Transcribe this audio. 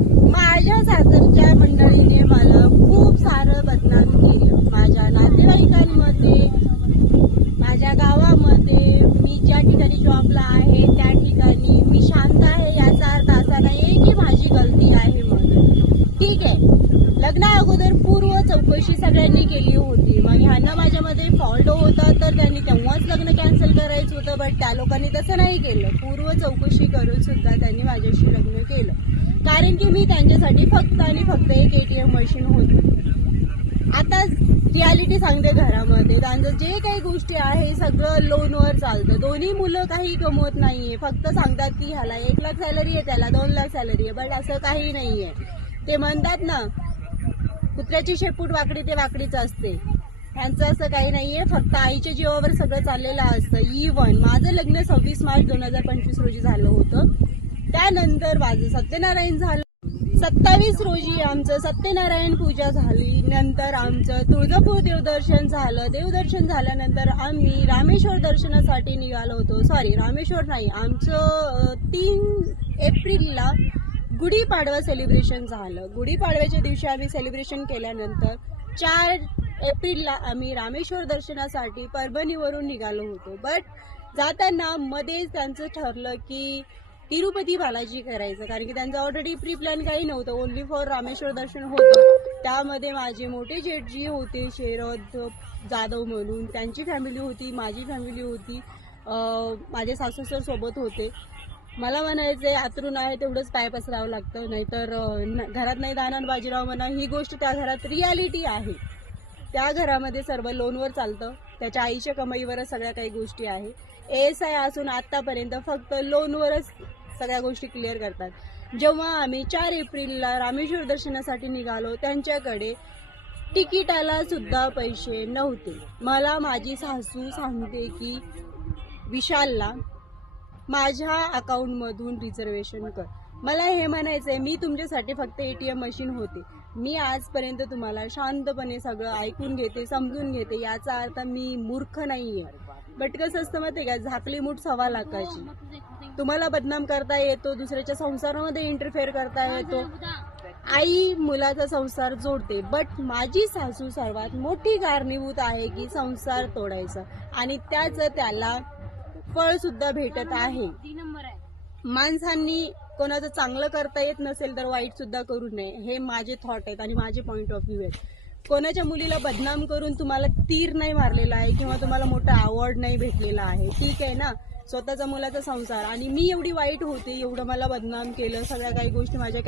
माझ्या सासरच्या मंडळीने मला खूप सारं बदनाम केलं. माझ्या नातेवाईकांमध्ये माझ्या गावामध्ये. मी ज्या ठिकाणी जॉबला आहे त्या ठिकाणी मी शांत आहे याचा अर्थ असा नाही की माझी गलती आहे म्हणून. ठीक आहे. लग्ना अगोदर पूर्व चौकशी सगळ्यांनी केली होती. मग ह्यांना माझ्यामध्ये फॉल्ट होता तर त्यांनी लग्न कॅन्सल करायचं होतं बट त्या लोकांनी तसं नाही केलं. पूर्व चौकशी करून सुद्धा त्यांनी माझ्याशी लग्न केलं. कारण की मी त्यांच्यासाठी फक्त आणि फक्त एक एटीएम मशीन होती. आता रियालिटी सांगते घरामध्ये. त्यांचं जे काही गोष्टी आहे सगळं लोनवर चालतं. दोन्ही मुलं काही कमवत नाहीये. फक्त सांगतात की ह्याला एक लाख सॅलरी आहे त्याला दोन लाख सॅलरी आहे बट असं काही नाहीये. ते म्हणतात ना कुत्र्याची शेपूट वाकडी ते वाकडीच असते. ह्यांचं असं काही नाहीये फक्त आईच्या जीवावर सगळं चाललेलं असतं. इवन माझं लग्न सव्वीस मार्च दोन हजार पंचवीस रोजी झालं होतं. त्यानंतर माझं सत्यनारायण झालं. सत्तावीस रोजी आमचं सत्यनारायण पूजा झाली. नंतर आमचं तुळजापूर देवदर्शन झालं. देवदर्शन झाल्यानंतर आम्ही रामेश्वर दर्शनासाठी निघालो होतो. सॉरी रामेश्वर नाही आमचं तीन एप्रिलला गुढीपाडवा सेलिब्रेशन झालं. गुढीपाडव्याच्या दिवशी आम्ही सेलिब्रेशन केल्यानंतर चार एप्रिलला आम्ही रामेश्वर दर्शनासाठी परभणीवरून निघालो होतो. बट जाताना मध्येच त्यांचं ठरलं की तिरुपती बालाजी करायचं. कारण की त्यांचं ऑलरेडी प्री प्लॅन काही नव्हतं. ओन्ली फॉर रामेश्वर दर्शन होतं. त्यामध्ये माझे मोठे जेठजी होते शेरद जाधव म्हणून. त्यांची फॅमिली होती माझी फॅमिली होती. अं, माझे सासूसर सोबत होते. मला म्हणायचे आतरून आहे तेवढंच पाय पसरावं लागतं. नाहीतर न- घरात नाही दानन बाजीराव म्हणा ही गोष्ट त्या घरात रियालिटी आहे. त्या घरामध्ये सर्व लोनवर चालतं. त्याच्या आईच्या कमाईवरच सगळ्या काही गोष्टी आहे. एस आय असून आत्तापर्यंत फक्त लोनवरच सगळ्या गोष्टी क्लिअर करतात. जेव्हा आम्ही चार एप्रिलला रामेश्वर दर्शनासाठी निघालो त्यांच्याकडे तिकिटाला सुद्धा पैसे नव्हते. मला माझी सासू सांगते की विशालला माझ्या अकाउंटमधून रिझर्वेशन कर. मला हे म्हणायचंय मी तुमच्यासाठी फक्त एटीएम मशीन होते. मी आजपर्यंत तुम्हाला शांतपणे सगळं ऐकून घेते समजून घेते याचा अर्थ मी मूर्ख नाहीये. बट कसं असतं माहितीये का झाकली मूठ सव्वा लाखाची. तुम्हाला बदनाम करता येतो दुसऱ्याच्या संसारामध्ये इंटरफेअर करता येतो. आई मुलाचा संसार जोडते बट माझी सासू सर्वात मोठी कारणीभूत आहे की संसार तोडायचा. आणि त्याचं त्याला फळ सुद्धा भेटत आहे. माणसांनी कोणाचं चांगलं करता येत नसेल तर वाईट सुद्धा करू नये. हे माझे थॉट आहेत आणि माझे पॉईंट ऑफ व्ह्यू आहेत. कोणाच्या मुलीला बदनाम करून तुम्हाला तीर नाही मारलेला आहे किंवा तुम्हाला मोठा अवॉर्ड नाही भेटलेला आहे ठीक आहे ना? स्वतःचा मुलाचा संसार. आणि मी एवढी वाईट होते एवढं मला बदनाम केलं सगळ्या काही गोष्टी माझ्या